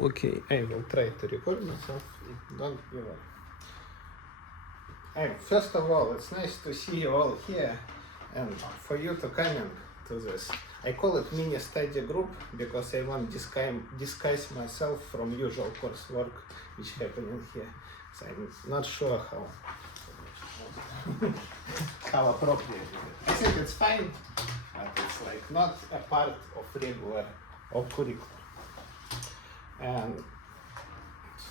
Okay, I will try to record myself. Don't be worried. First of all, it's nice to see you all here and for you to comment to this. I call it mini study group because I want to disguise myself from usual coursework which happening here. So I'm not sure how appropriate it is. I think it's fine, but it's like not a part of regular or curriculum. And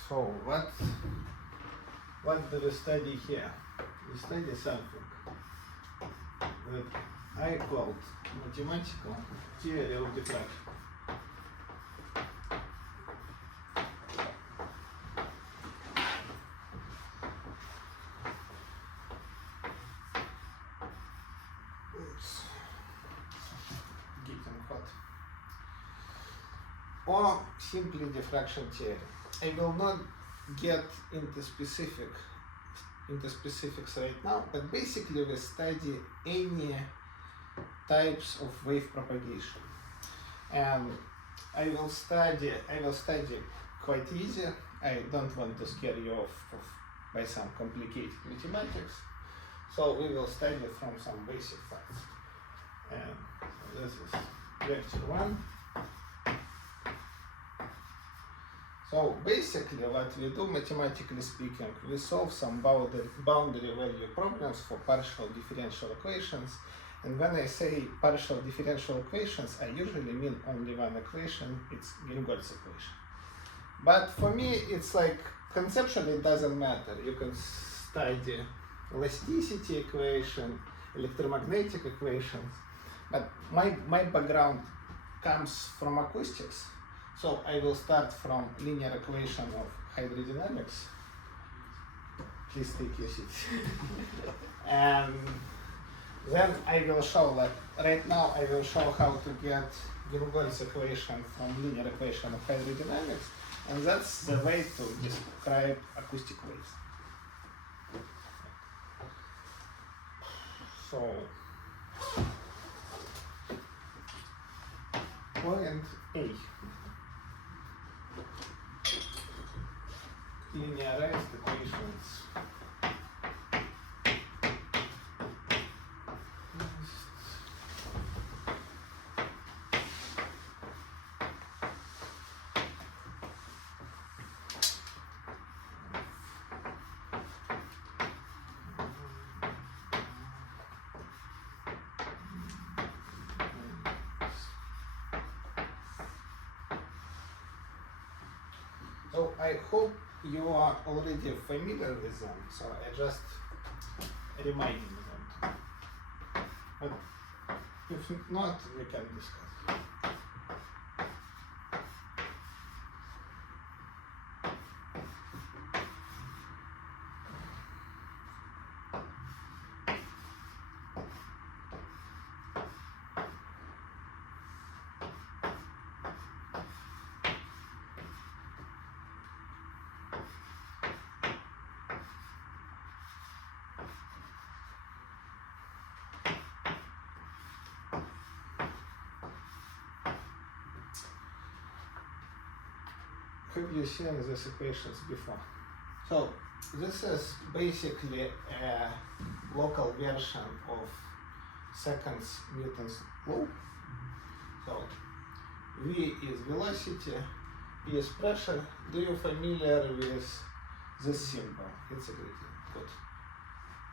so what do we study here? We study something that I called mathematical theory of diffraction. Oops. Getting hot. Or simply diffraction theory. I will not get into specifics right now, but basically we study any types of wave propagation. And I will study quite easy. I don't want to scare you off by some complicated mathematics. So we will study from some basic facts. And so this is lecture 1. So basically what we do, mathematically speaking, we solve some boundary value problems for partial differential equations. And when I say partial differential equations, I usually mean only one equation, it's Helmholtz equation. But for me, it's like, conceptually it doesn't matter. You can study elasticity equation, electromagnetic equations. But my background comes from acoustics. So I will start from linear equation of hydrodynamics. Please take your seats. And then I will show that right now I will show how to get Helmholtz equation from linear equation of hydrodynamics, and that's the way to describe acoustic waves. So point A. Linearized equations. So I hope you are already familiar with them, so I just remind them. But if not, we can discuss. Have you seen these equations before? So this is basically a local version of second Newton's law. So V is velocity, P is pressure. Do you familiar with this symbol? It's a great good.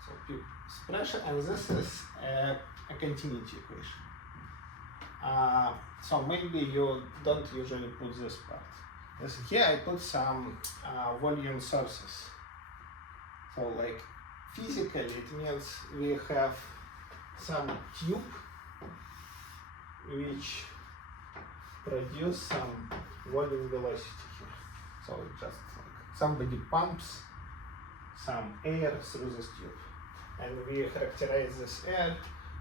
So P is pressure, and this is a continuity equation. So maybe you don't usually put this part. Here I put some volume sources. So like physically it means we have some tube which produce some volume velocity here. So it just like somebody pumps some air through this tube. And we characterize this air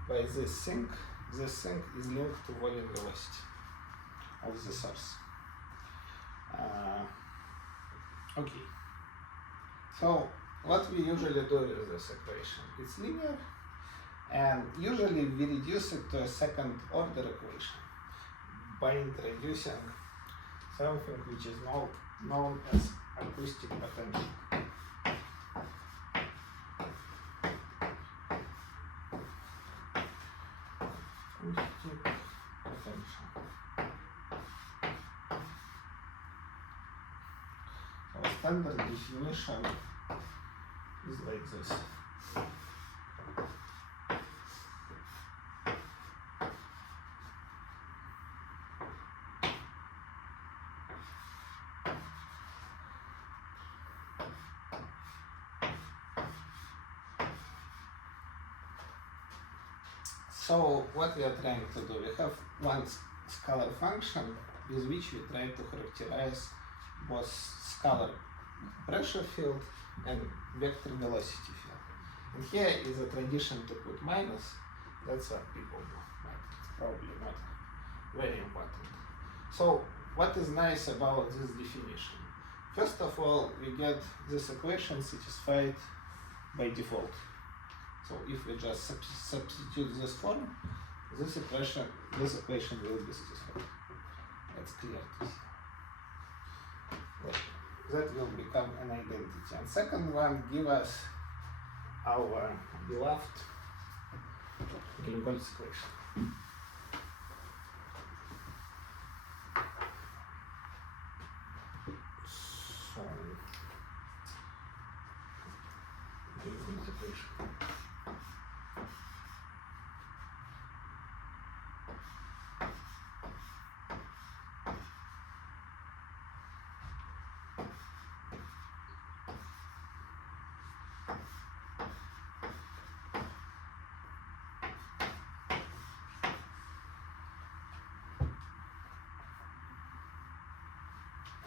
by this sink. This sink is linked to volume velocity of the source. Okay, so what we usually do with this equation, it's linear, and usually we reduce it to a second order equation by introducing something which is known as acoustic potential. Acoustic potential. So standard definition is like this. So what we are trying to do, we have one scalar function with which we try to characterize both scalar pressure field and vector velocity field. And here is a tradition to put minus. That's what people do, but it's probably not very important. So what is nice about this definition? First of all, we get this equation satisfied by default. So if we just substitute this form, this equation will be satisfied. That's clear to see. That will become an identity. And second one, give us our beloved Helmholtz equation. So, Helmholtz equation.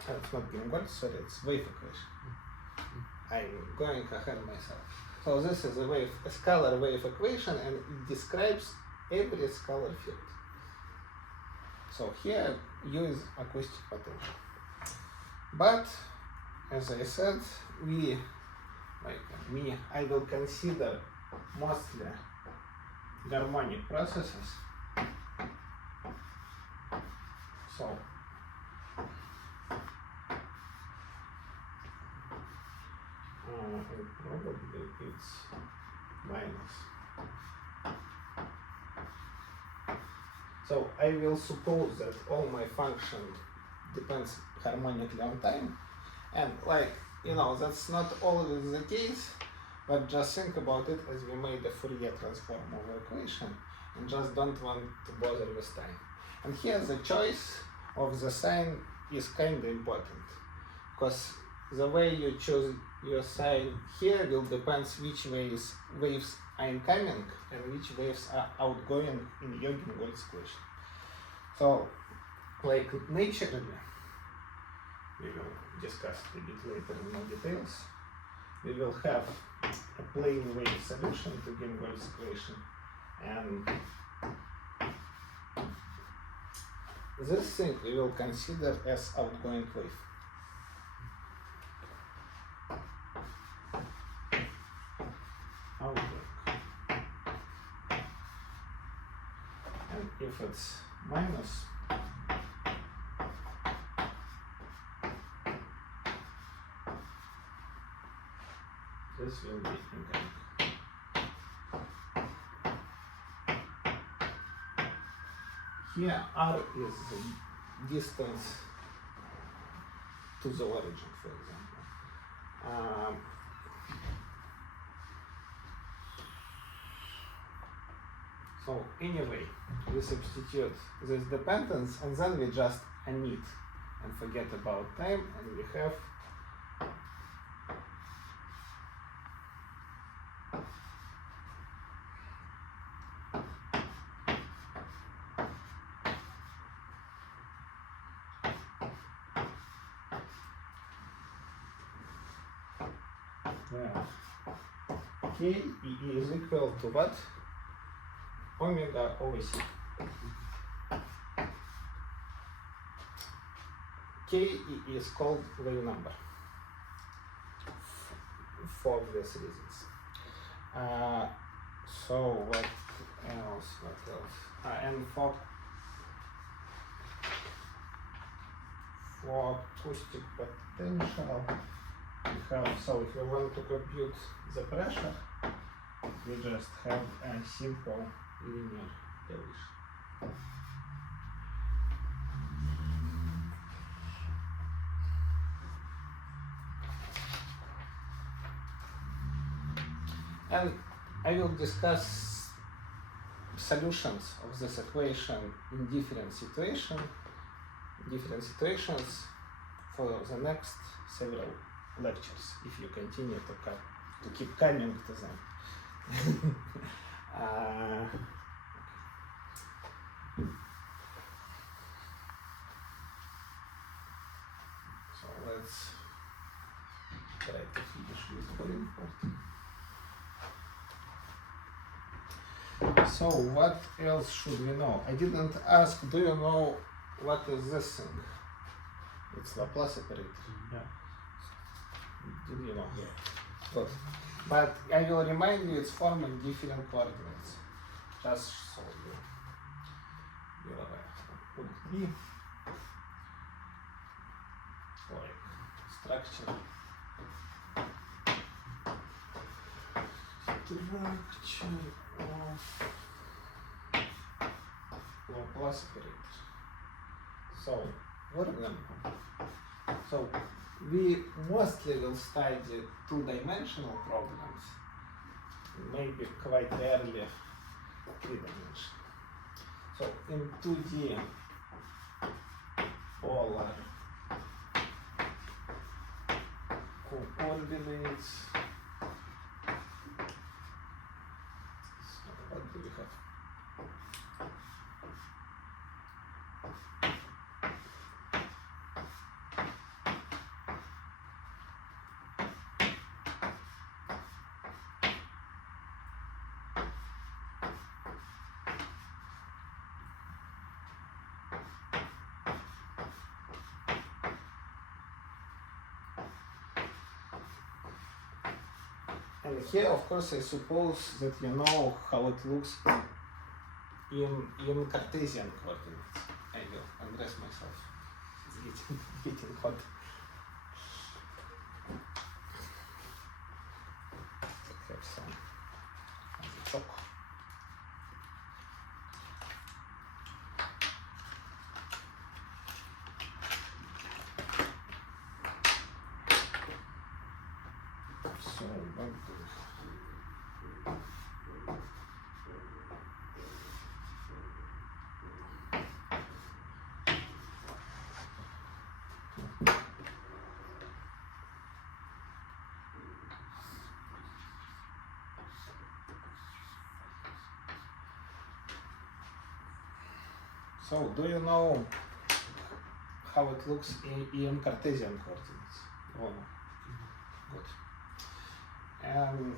It's not Helmholtz, sorry, it's wave equation. I'm going ahead myself. So this is a scalar wave equation, and it describes every scalar field. So here U is acoustic potential. But as I said, I will consider mostly harmonic processes. So and probably it's minus. So I will suppose that all my function depends harmonically on time, and that's not always the case, but just think about it as we made a Fourier transform of the equation and just don't want to bother with time. And here the choice of the sign is kind of important, because the way you choose your sign here will depend which waves are incoming and which waves are outgoing in your Helmholtz equation. So, naturally, we will discuss it a bit later in more details. We will have a plane wave solution to Helmholtz equation, and this thing we will consider as outgoing wave. And if it's minus, this will be incoming. Here R is the distance to the origin, for example. So anyway, we substitute this dependence, and then we just omit and forget about time, and we have K is equal to what? Omega over C. K is called wave number for obvious reasons. So what else? And for acoustic potential, we have, so if you want to compute the pressure, we just have a simple linear relation. And I will discuss solutions of this equation in different situations for the next several lectures, if you continue to keep coming to them. So let's try to finish this boring part. So what else should we know? I didn't ask, do you know what is this thing? It's Laplace operator. Yeah. Did you know? Yeah. Good. But I will remind you, it's formed in different coordinates. Just so you're aware. Put B like structure. Structure of Laplace operator. So, for example, so we mostly will study two-dimensional problems, maybe quite rarely three-dimensional. So in 2D polar coordinates, so what do we have? And here, of course, I suppose that you know how it looks in Cartesian coordinates. I will undress myself. It's getting hot. Have some chalk. So what do we have? So, do you know how it looks in Cartesian coordinates? Oh, no. Good. Okay.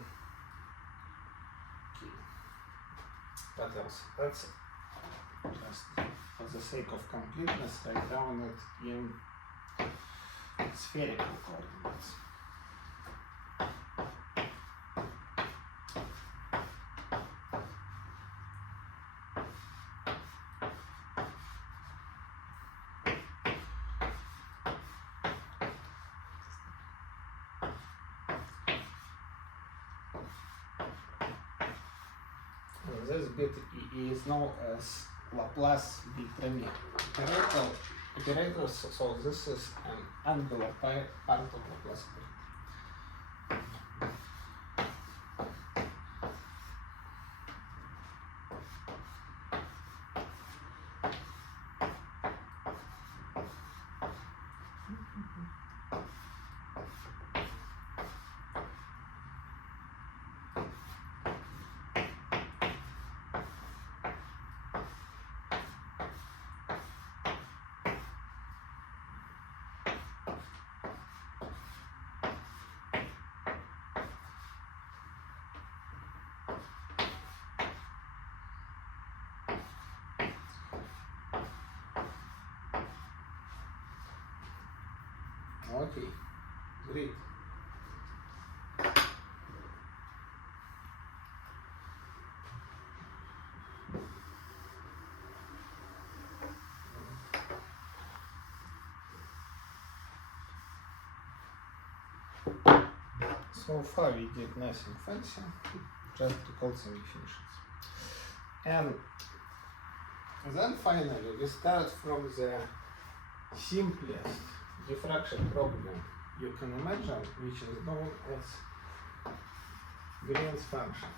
What else? Let's just, for the sake of completeness, write down it in spherical coordinates. This bit is known as Laplace Victrami operator. So this is an angular part of Laplace operator. Okay, great. So far we did nothing fancy, just to call some definitions. And then finally we start from the simplest diffraction problem you can imagine, which is known as Green's function.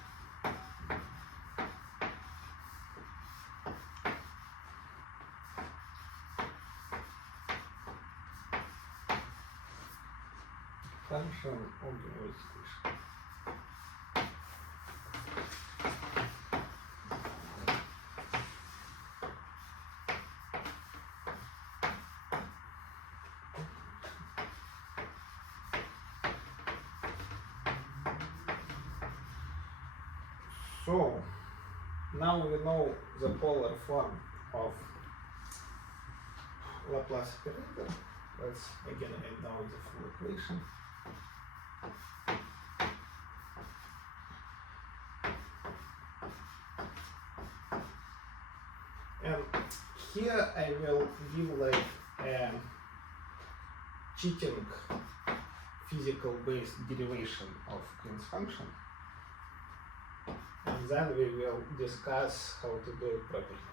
Function of Green's equation. So now we know the polar form of Laplace operator. Let's again write down the full equation. And here I will give like a cheating physical based derivation of Green's function. And then we will discuss how to do it properly.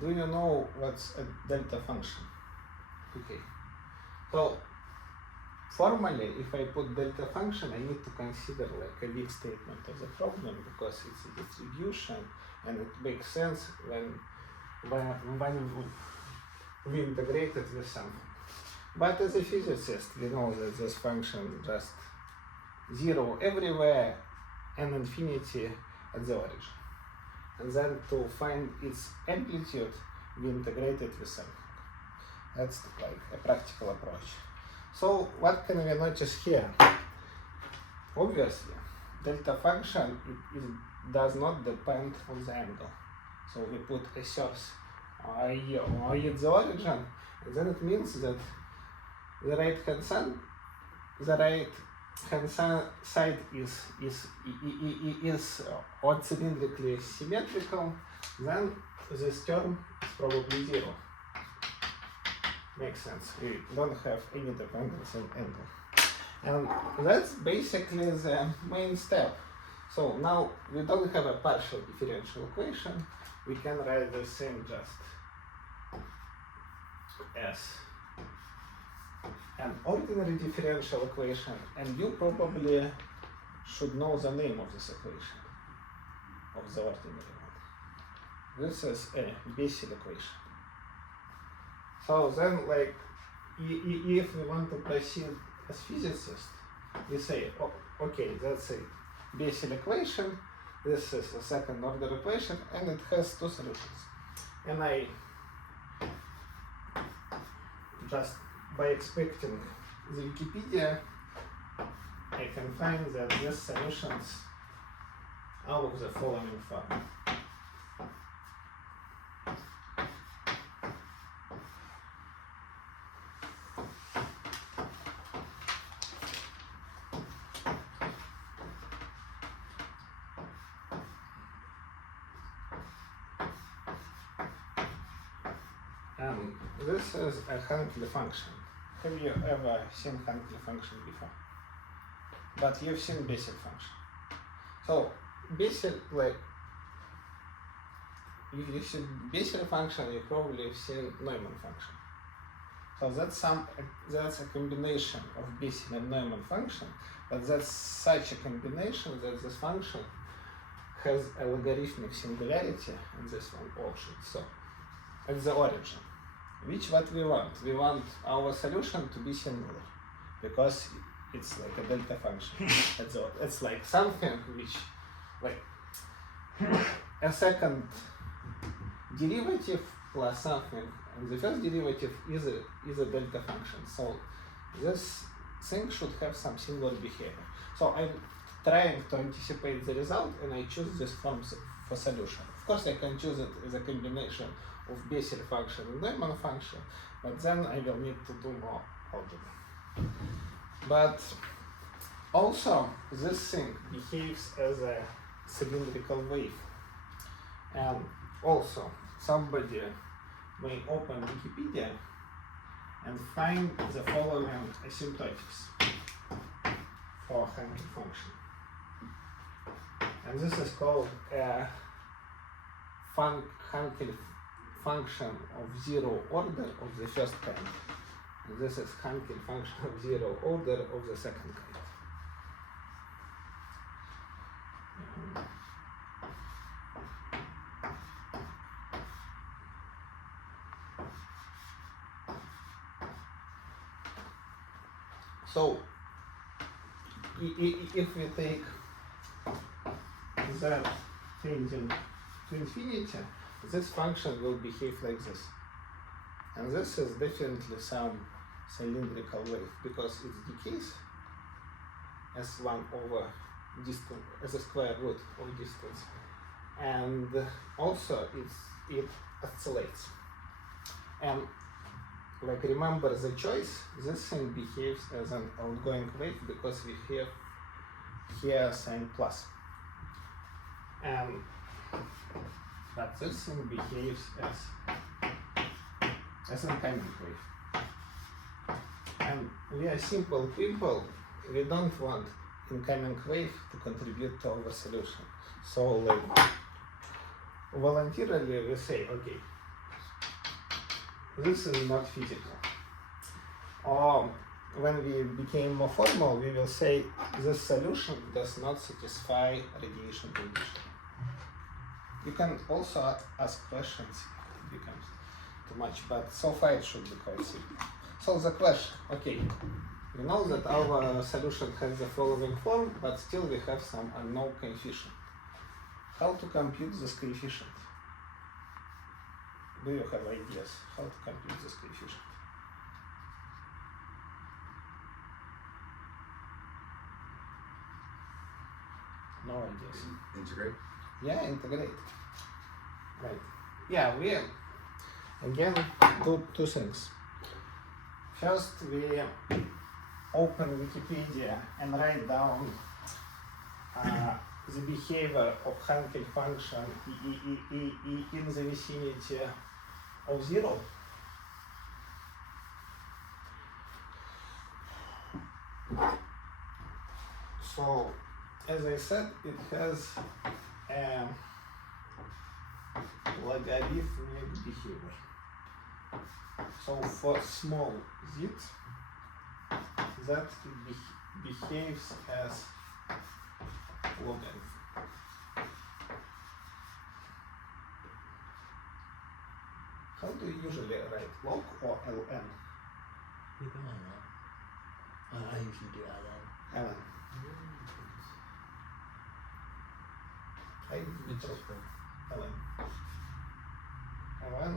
Do you know what's a delta function? Okay. So formally, if I put delta function, I need to consider like a weak statement of the problem because it's a distribution, and it makes sense when we integrate it with something. But as a physicist, we know that this function is just 0 everywhere and infinity at the origin. And then to find its amplitude, we integrate it with something. That's like a practical approach. So what can we notice here? Obviously, delta function does not depend on the angle. So we put a source I at the origin, and then it means that the right hand side is cylindrically symmetrical, then this term is probably 0. Makes sense. We don't have any dependence on angle. And that's basically the main step. So now we don't have a partial differential equation. We can write the same just as an ordinary differential equation, and you probably should know the name of this equation, of the ordinary one. This is a Bessel equation. So then, like, if we want to proceed as physicists, we say, oh, okay, that's a Bessel equation, this is a second order equation, and it has two solutions. And I just by expecting the Wikipedia, I can find that these solutions are of the following form. This is a Helmholtz function. Have you ever seen Helmholtz function before? But you've seen Bessel function. So Bessel, like, if you see Bessel function, you probably have seen Neumann function. So that's a combination of Bessel and Neumann function, but that's such a combination that this function has a logarithmic singularity, and this one also. So at the origin. Which what we want? We want our solution to be singular, because it's like a delta function. It's like something which, like, a second derivative plus something, and the first derivative is a delta function. So this thing should have some singular behavior. So trying to anticipate the result, and I choose this form for solution. Of course, I can choose it as a combination of Bessel function and Neumann function, but then I will need to do more algebra. But also, this thing behaves as a cylindrical wave. And also, somebody may open Wikipedia and find the following asymptotics for Hankel function. And this is called a Hankel function of zero order of the first kind. And this is Hankel function of zero order of the second kind. So, if we take that tending to infinity, this function will behave like this. And this is definitely some cylindrical wave because it decays as 1 over distance, as a square root of distance. And also it oscillates. And like remember the choice, this thing behaves as an outgoing wave because we have here sign plus. But this thing behaves as an incoming wave. And we are simple people, we don't want incoming wave to contribute to our solution. So like voluntarily we say, okay, this is not physical. Or when we became more formal, we will say this solution does not satisfy radiation condition. You can also ask questions if it becomes too much, but so far it should be quite simple. So the question, okay, we know that our solution has the following form, but still we have some unknown coefficient. How to compute this coefficient? Do you have ideas how to compute this coefficient? No ideas. Integrate? Yeah, integrate. Right. Yeah, we again do two things. First, we open Wikipedia and write down the behavior of Hankel function in the vicinity of zero. So, as I said, it has a logarithmic behavior. So for small z, that behaves as logarithm. How do you usually write, log or ln? You can ln. I usually do ln. ln. I It's do just ln. ln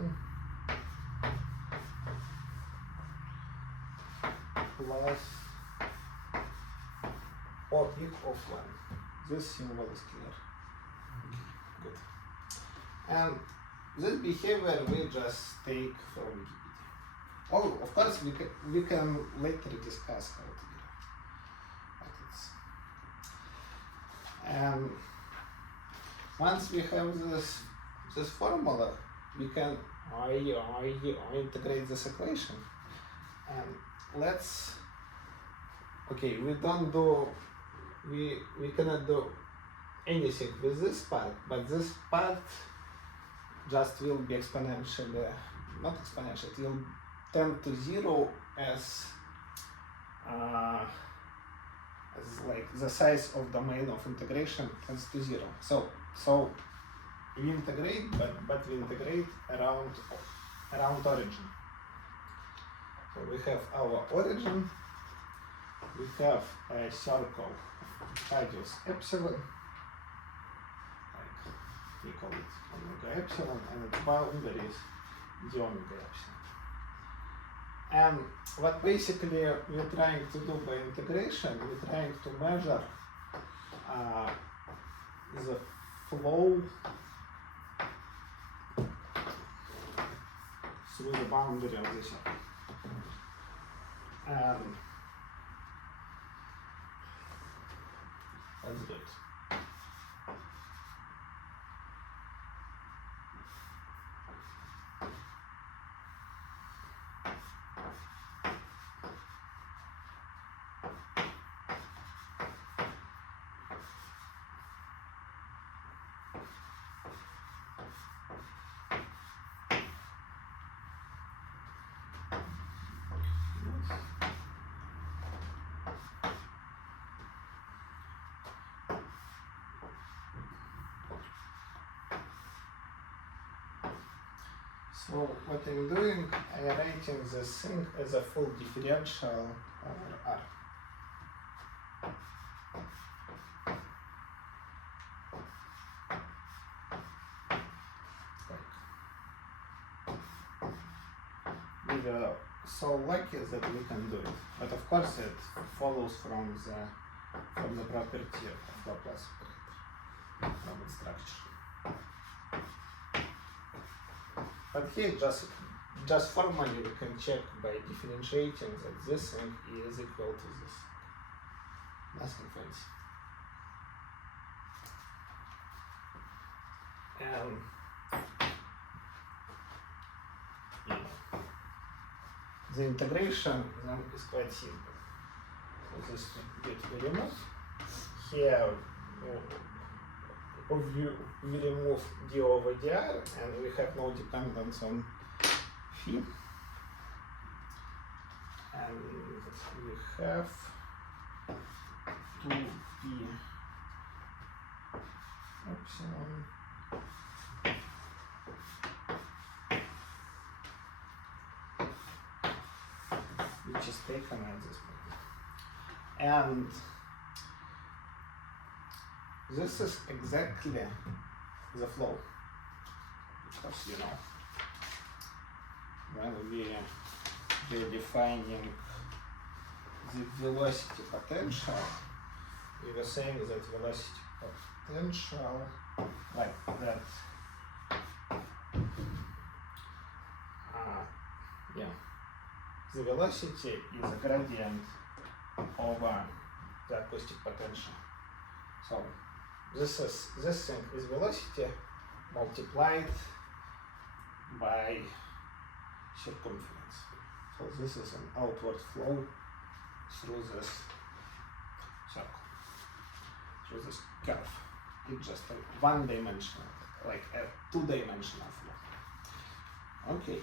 plus or equal of 1. This symbol is clear. Good. And this behavior we just take from Wikipedia. Oh, of course, we can later discuss how to do it. But it's, and once we have this formula, we can integrate this equation. And let's, okay, we cannot do anything with this part, but this part just will be exponentially, not exponential, it will tend to 0 as like the size of domain of integration tends to 0. So we integrate, but we integrate around origin. So we have our origin, we have a circle radius epsilon, like we call it omega epsilon, and its boundary is the omega epsilon. And what basically we're trying to do by integration, we're trying to measure the flow through the boundary of the circle. Let's do it. So what I'm doing, I'm writing this thing as a full differential over R. We were so lucky that we can do it, but of course it follows from the property of Laplace operator from its structure. But here just formally we can check by differentiating that this thing is equal to this. Nothing fancy. And the integration then is quite simple. So this bit we remove. Here we remove d over dr, and we have no dependence on phi. And we have 2p epsilon which is taken at this point. And this is exactly the flow, because when we're defining the velocity potential, we were saying that velocity potential like that. The velocity is a gradient over the acoustic potential. So this thing is velocity multiplied by circumference. So this is an outward flow through this circle, through this curve. It's just a one-dimensional, like a two-dimensional flow. Okay,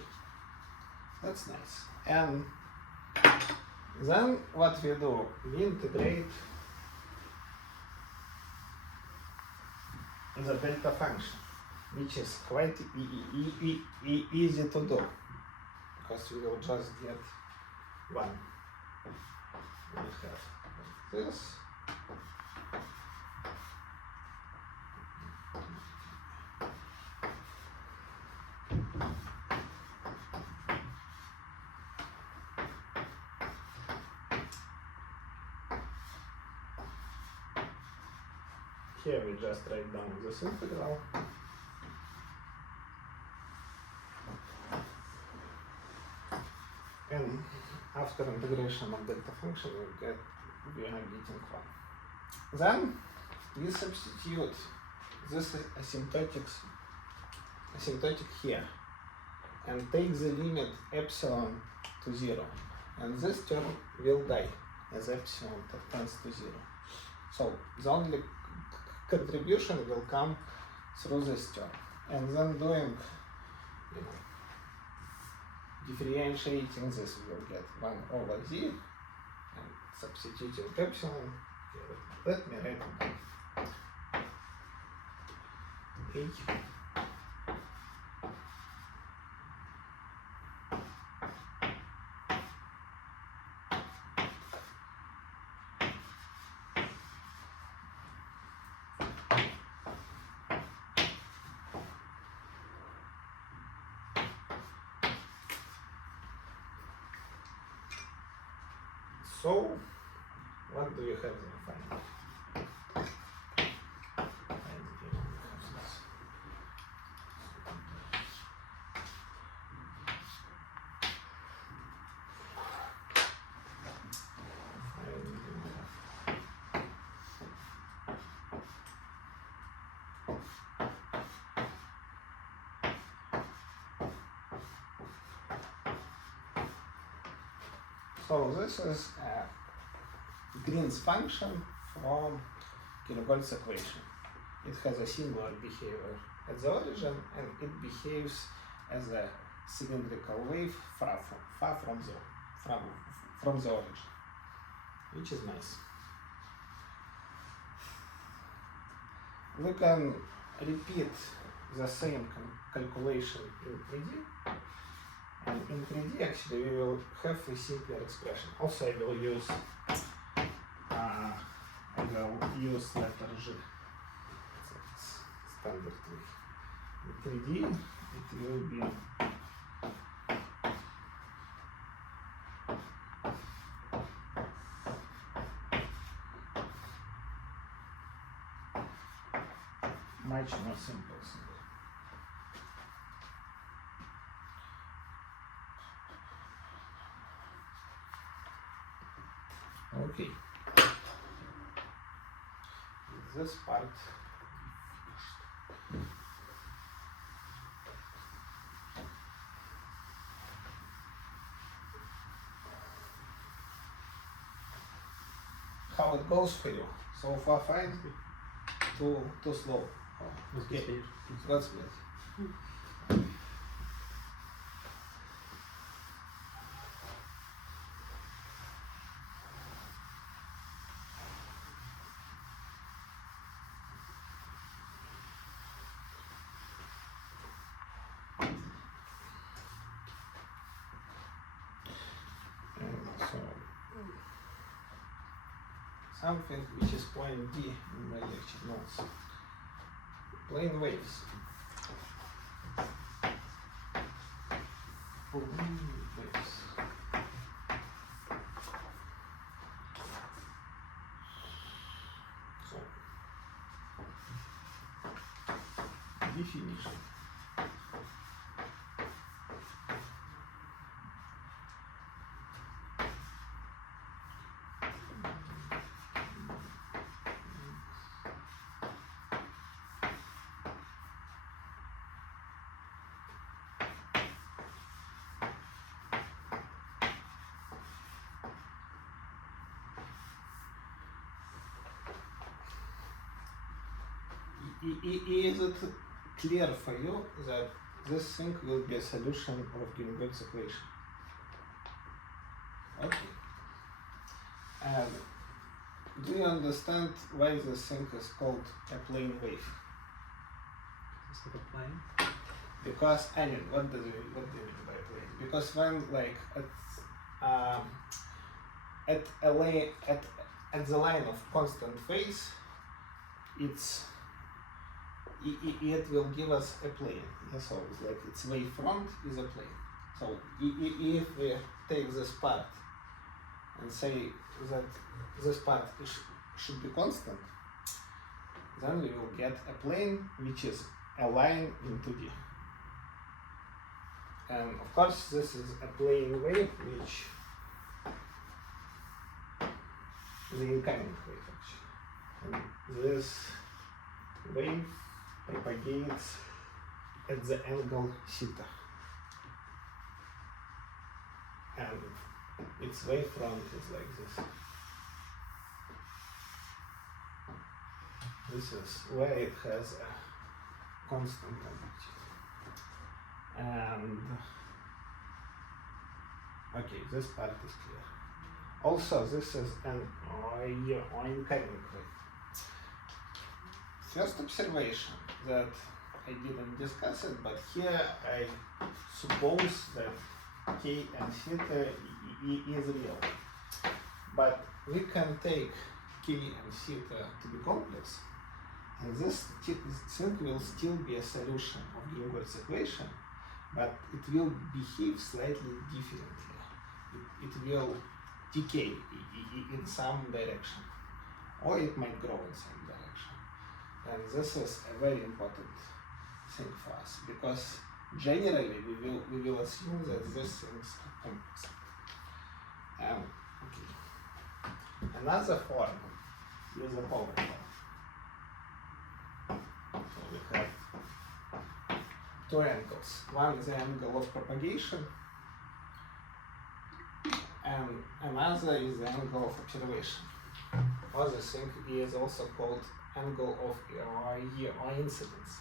that's nice. And then what we do, we integrate the delta function, which is quite easy to do, because we will just get one. We have this. Here we just write down this integral. And after integration of delta function, we are getting 1. Then we substitute this asymptotic here and take the limit epsilon to 0. And this term will die as epsilon tends to 0. So the only contribution will come through this term. And then doing, differentiating this, we will get 1 over z, and substituting epsilon. Let me write it down. Okay. So, what do you have there finally? So this is Green's function from Helmholtz equation. It has a singular behavior at the origin, and it behaves as a cylindrical wave far from the origin, which is nice. We can repeat the same calculation in 3D, and in 3D actually we will have a simpler expression. Also I will use letter G. It's standard way. In 3D it will be much more simple. Okay. This part how it goes for you? So far fine? Too slow. Oh, okay. That's good. So something which is point D in my lecture notes. Plane waves. Plane waves. So definition. Is it clear for you that this thing will be a solution of Helmholtz equation? Okay. And do you understand why this thing is called a plane wave? It's like a plane. Because I mean, what do you mean by plane? Because when like at the line of constant phase, it will give us a plane. Yeah, so it's like its wavefront is a plane. So if we take this part and say that this part should be constant, then we will get a plane which is a line in 2D. And of course this is a plane wave which is the incoming wave actually. And this wave propagates at the angle theta, and its wavefront is like this. This is where it has a constant amplitude. And okay, this part is clear. Also, this is an incoming wave. First observation that I didn't discuss it, but here I suppose that k and theta is real. But we can take k and theta to be complex, and this thing will still be a solution of Helmholtz equation, but it will behave slightly differently. It will decay in some direction, or it might grow in some direction. And this is a very important thing for us, because generally we will assume that these things are complex. Okay. Another form is a power form. So we have two angles. One is the angle of propagation, and another is the angle of observation. Other thing is also called angle of error or incidence.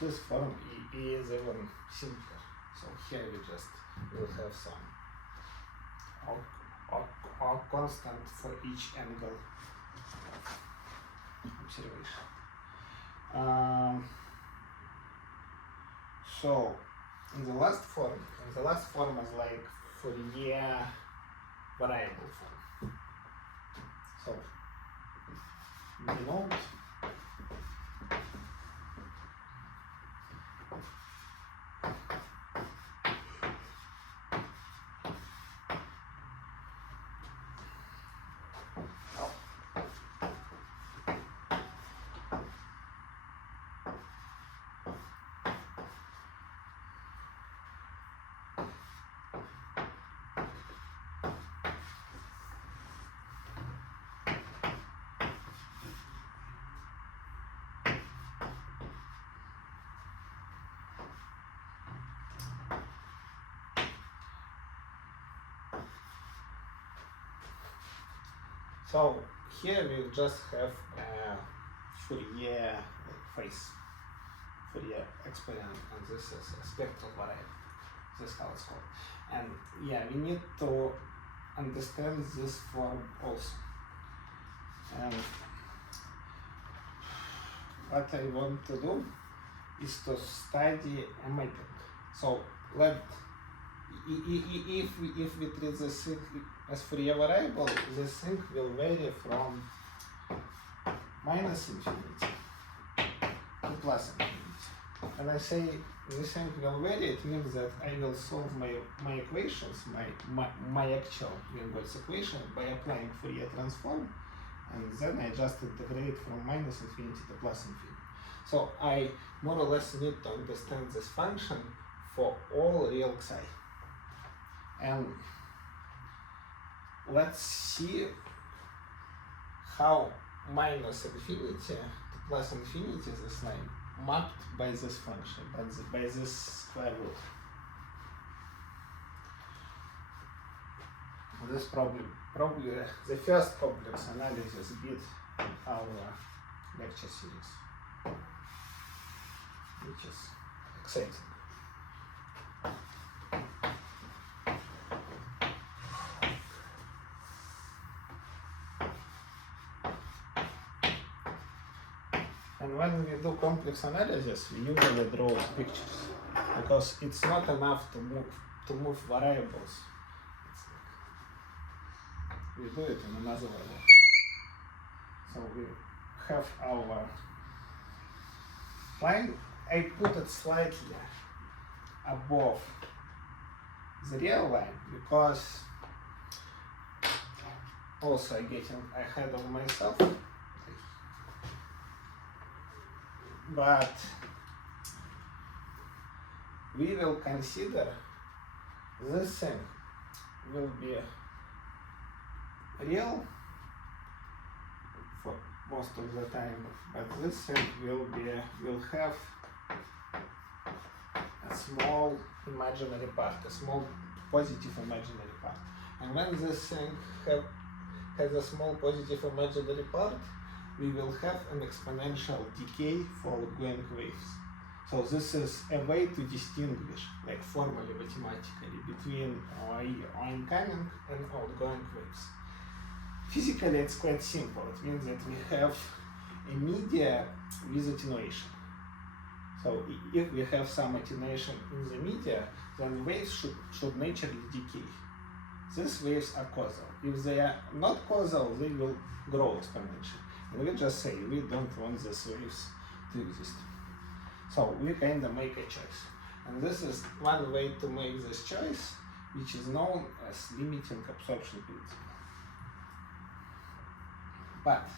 This form is even simpler. So here we just will have some or constant for each angle observation. So in the last form is like Fourier variable form. So denote So here we just have Fourier phase, Fourier exponent, and this is a spectral variable. This is how it's called. And yeah, we need to understand this form also. And what I want to do is to study a mapping. So if we treat this thing as Fourier variable, this thing will vary from minus infinity to plus infinity. When I say this thing will vary, it means that I will solve my equations, my actual Helmholtz equation by applying Fourier transform, and then I just integrate from minus infinity to plus infinity. So I more or less need to understand this function for all real xi. And let's see how minus infinity to plus infinity this line mapped by this function, by this square root. This probably the first complex analysis bit in our lecture series, which is exciting. And when we do complex analysis, we usually draw pictures because it's not enough to move variables. We do it in another way. So we have our line. I put it slightly above the real line because also I'm getting ahead of myself. But we will consider this thing will be real for most of the time, but this thing will have a small imaginary part, a small positive imaginary part. And when this thing has a small positive imaginary part, we will have an exponential decay for outgoing waves. So this is a way to distinguish, like formally mathematically, between incoming and outgoing waves. Physically, it's quite simple. It means that we have a media with attenuation. So if we have some attenuation in the media, then waves should naturally decay. These waves are causal. If they are not causal, they will grow exponentially. And we just say we don't want these waves to exist. So we kind of make a choice. And this is one way to make this choice, which is known as limiting absorption principle. But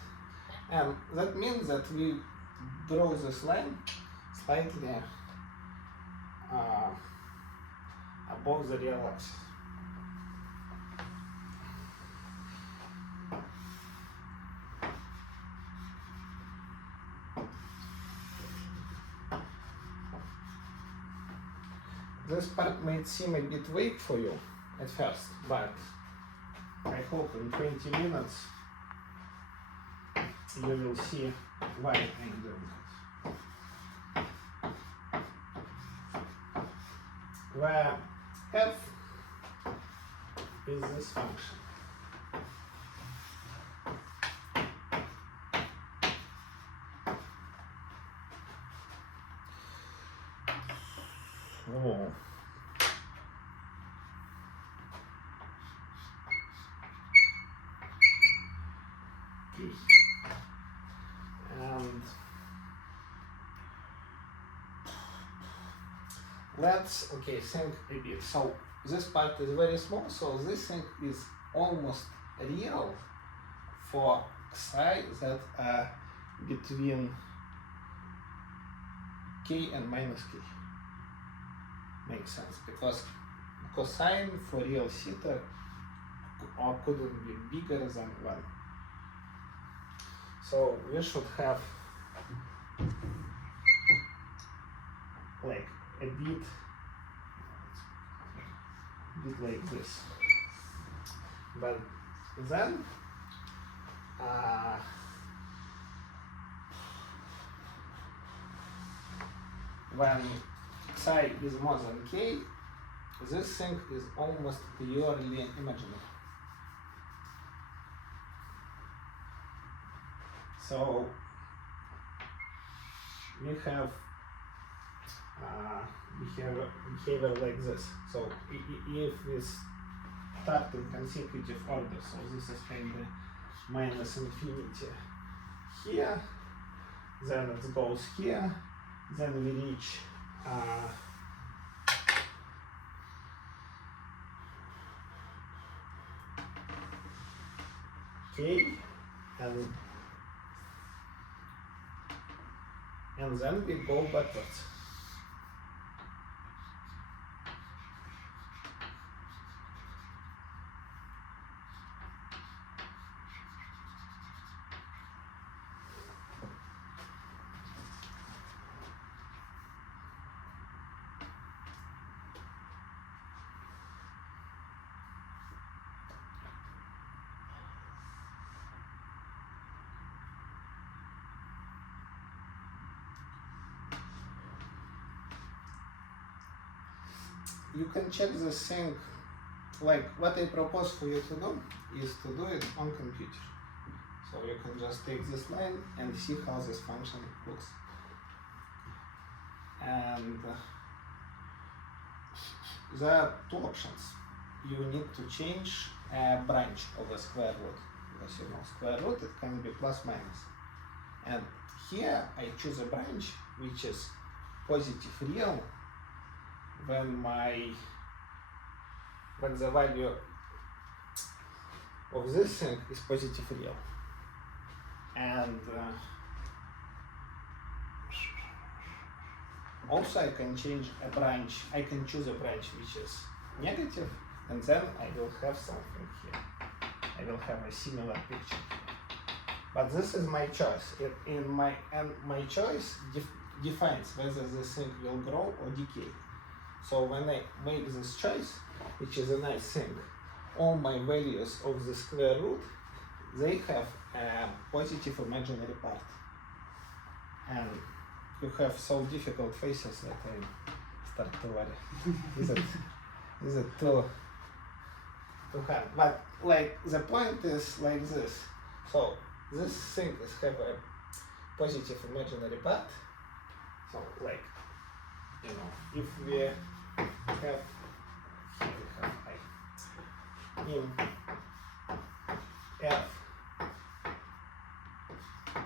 that means that we draw this line slightly above the real axis. this part might seem a bit vague for you at first, but I hope in 20 minutes you will see why I'm doing it. Where f is this function. Oh. Okay. And let's think a bit. So this part is very small, so this thing is almost real for psi that are between k and minus k. Makes sense, because cosine for real theta couldn't be bigger than 1. So we should have like a bit like this. But then when psi is more than k, this thing is almost purely imaginary. So we have behavior like this. So if we start in consecutive order, so this is kind of minus infinity here, then it goes here, then we reach k, and then we go backwards. You can check this thing, like what I propose for you to do is to do it on computer. So you can just take this line and see how this function looks. And there are two options. You need to change a branch of a square root, because you know square root it can be plus minus. And here I choose a branch which is positive real when the value of this thing is positive real. And also I can choose a branch which is negative, and then I will have something here. I will have a similar picture here. But this is my choice. My choice defines whether this thing will grow or decay. So when I make this choice, which is a nice thing, all my values of the square root, they have a positive imaginary part. And you have so difficult faces that I start to worry. Is it too hard? But like the point is like this. So this thing is have a positive imaginary part. So like, you know, if we have I in f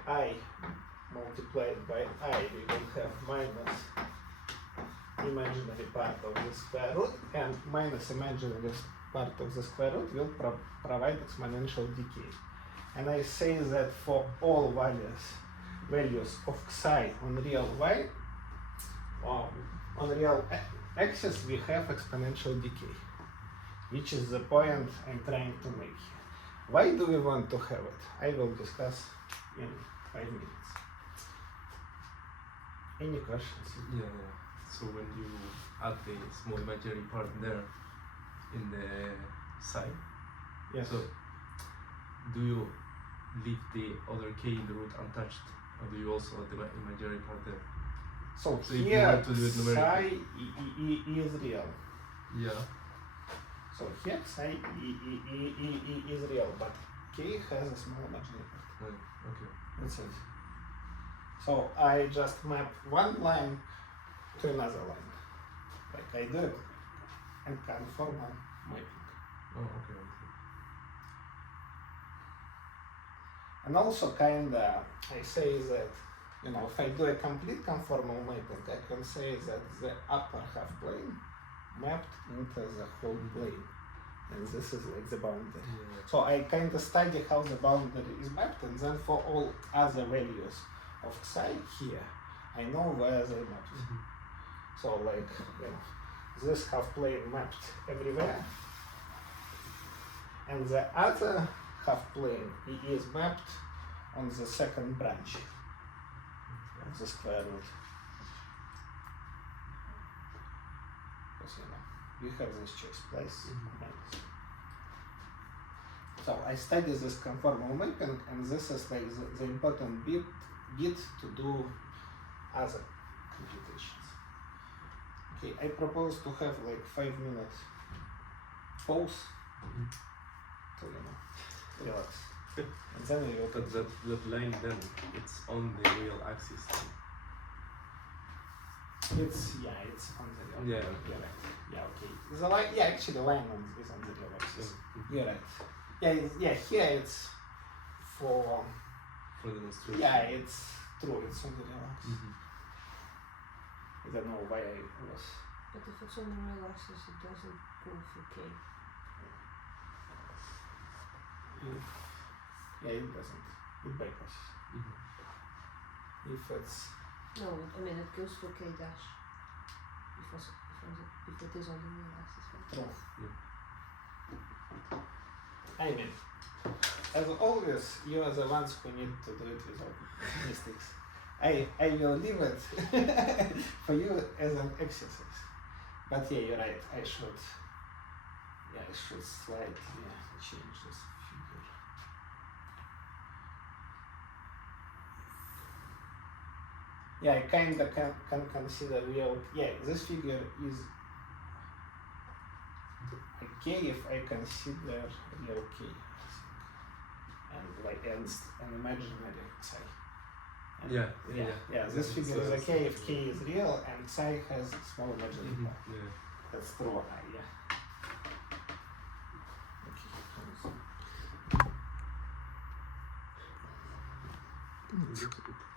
I multiplied by I, we will have minus imaginary part of the square root, and minus imaginary part of the square root will provide exponential decay. And I say that for all values of psi on real y, on real axis, we have exponential decay, which is the point I'm trying to make here. Why do we want to have it? I will discuss in 5 minutes. Any questions? Yeah. So when you add the small imaginary part there in the side, Yes. so do you leave the other k in the root untouched, or do you also add the imaginary part there? So So if you here want to do it numerically. psi is real. Yeah. So here psi is real, but k has a small imaginary part. Right. Okay. That's it. So I just map one line to another line. Like I do it and conformal mapping. Oh, okay. I see. And also kinda I say that, you know, if I do a complete conformal mapping, I can say that the upper half plane mapped into the whole plane. And this is like the boundary. Yeah. So I kind of study how the boundary is mapped, and then for all other values of psi here, I know where they mapped. Mhm. So like, you know, this half plane mapped everywhere, and the other half plane is mapped on the second branch of the square root. Because you know, you have this choice place minus. So I study this conformal mapping, and this is like the important bit to do other computations. Okay, I propose to have like 5 minutes pause Mhm. to, you know, relax. And then we will But that line then, it's on the real axis. it's on the real. Yeah. You're right. Yeah, okay. The line, yeah, actually the line is on the real axis. Mhm. You're right. Yeah, here it's for, For the demonstration. yeah, it's true, it's on the real axis. Mhm. I don't know why I was. But if it's on the real axis, it doesn't go for k. Yeah, it doesn't. It bypasses. Mhm. If it's, No, I mean it goes for k dash. If it is on the real axis. Right? true. Yeah. I mean, as always, you are the ones who need to do it without mistakes. I will leave it for you as an exercise. But yeah, you're right. I should slightly change this figure. Yeah, I kinda can consider real. Yeah, this figure is okay if I consider real k, I think, and like an imaginary psi. And Yeah. This Yeah, figure so is that's- okay if k is real and psi has small imaginary Mhm. part. Yeah. That's true. Yeah. Okay. Mhm.